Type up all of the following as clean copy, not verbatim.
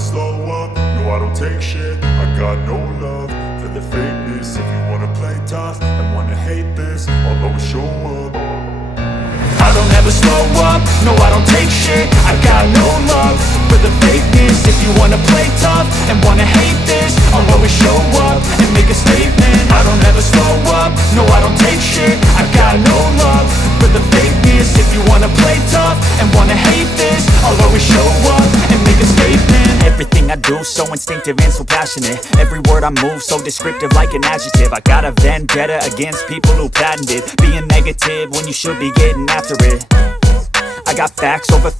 slow up, no I don't take shit. I got no love for the fakeness. If you wanna play tough and wanna hate this, I'll always show up. I don't ever slow up, no I don't take shit. I got no love for the fakeness. If you wanna play tough and wanna hate this, I'll always show up and make a statement. I don't ever slow up, no I don't take shit. I got no love for the fakeness. If you wanna play tough and wanna hate this, I'll always show up and make a statement. Everything I do so instinctive and so passionate. Every word I move so descriptive like an adjective. I got a vendetta against people who patented being negative when you should be getting after it. I got facts over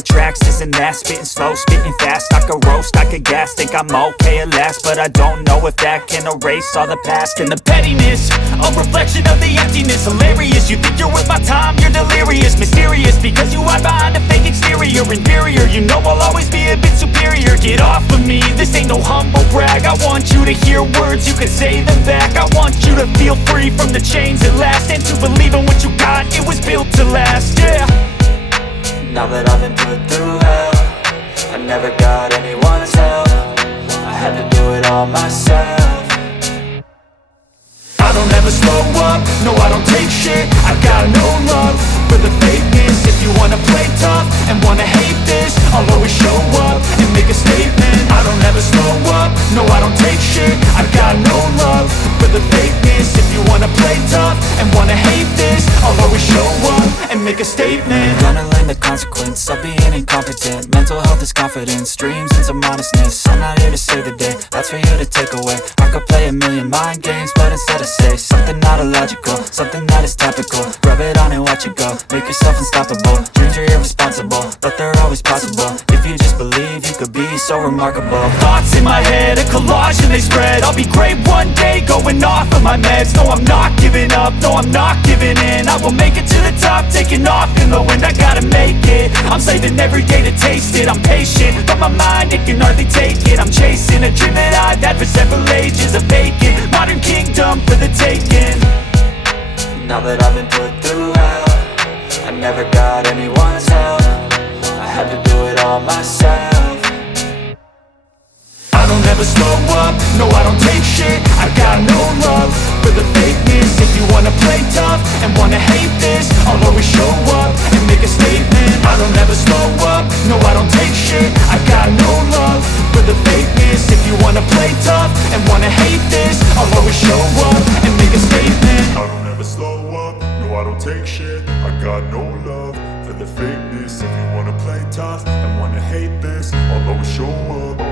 tracks, this and that. Spitting slow, spitting fast. I could roast, I could gas. Think I'm okay at last, but I don't know if that can erase all the past. And the pettiness, a reflection of the emptiness. Hilarious, you think you're worth my time, you're delirious. Mysterious, because you hide behind a fake exterior. Inferior, you know I'll always be a bit superior. Get off of me, this ain't no humble brag. I want you to hear words, you can say them back. I want you to feel free from the chains at last, and to believe in what you got, it was built to last, yeah. Now that I've been put through hell, I never got anyone's help. I had to do it all myself. I don't ever slow up, no I don't take shit. I got no love for the fakeness. If you wanna play tough and wanna hate this, I'll always show up and make a statement. I don't ever slow up, no I don't take shit. I got no love for the fakeness. If you wanna play tough and wanna hate this, I'll always show up and make a statement. Gonna learn the consequence of being incompetent. Mental health is confidence, dreams and some modestness. I'm not here to save the day, that's for you to take away. I could play a million mind games, but instead I say something not illogical, something that is topical. Rub it on and watch it go, make yourself unstoppable. Dreams are irresponsible, but they're always possible. If you just believe, you could be so remarkable. Thoughts in my head, a collage and they spread. I'll be great one day, going off of my meds. No, I'm not giving up, no, I'm not giving in. I will make it to the top, taking off in the wind. I gotta make it, I'm saving every day to taste it. I'm patient, but my mind, it can hardly take it. I'm chasing a dream that I've had for several ages. A vacant, modern kingdom for the taking. Now that I've been put through hell, I never got anyone's help. I had to do it all myself. I don't ever slow up, no I don't take shit. I got no love for the fakeness. If you wanna play tough and wanna hate this, I'll always show up and make a statement. I don't ever slow up, no I don't take shit. I got no love for the fakeness. If you wanna play tough and wanna hate this, I'll always show up and make a statement. I don't ever slow up, no I don't take shit. I got no love for the fakeness. If you wanna play tough and wanna hate this, I'll always show up.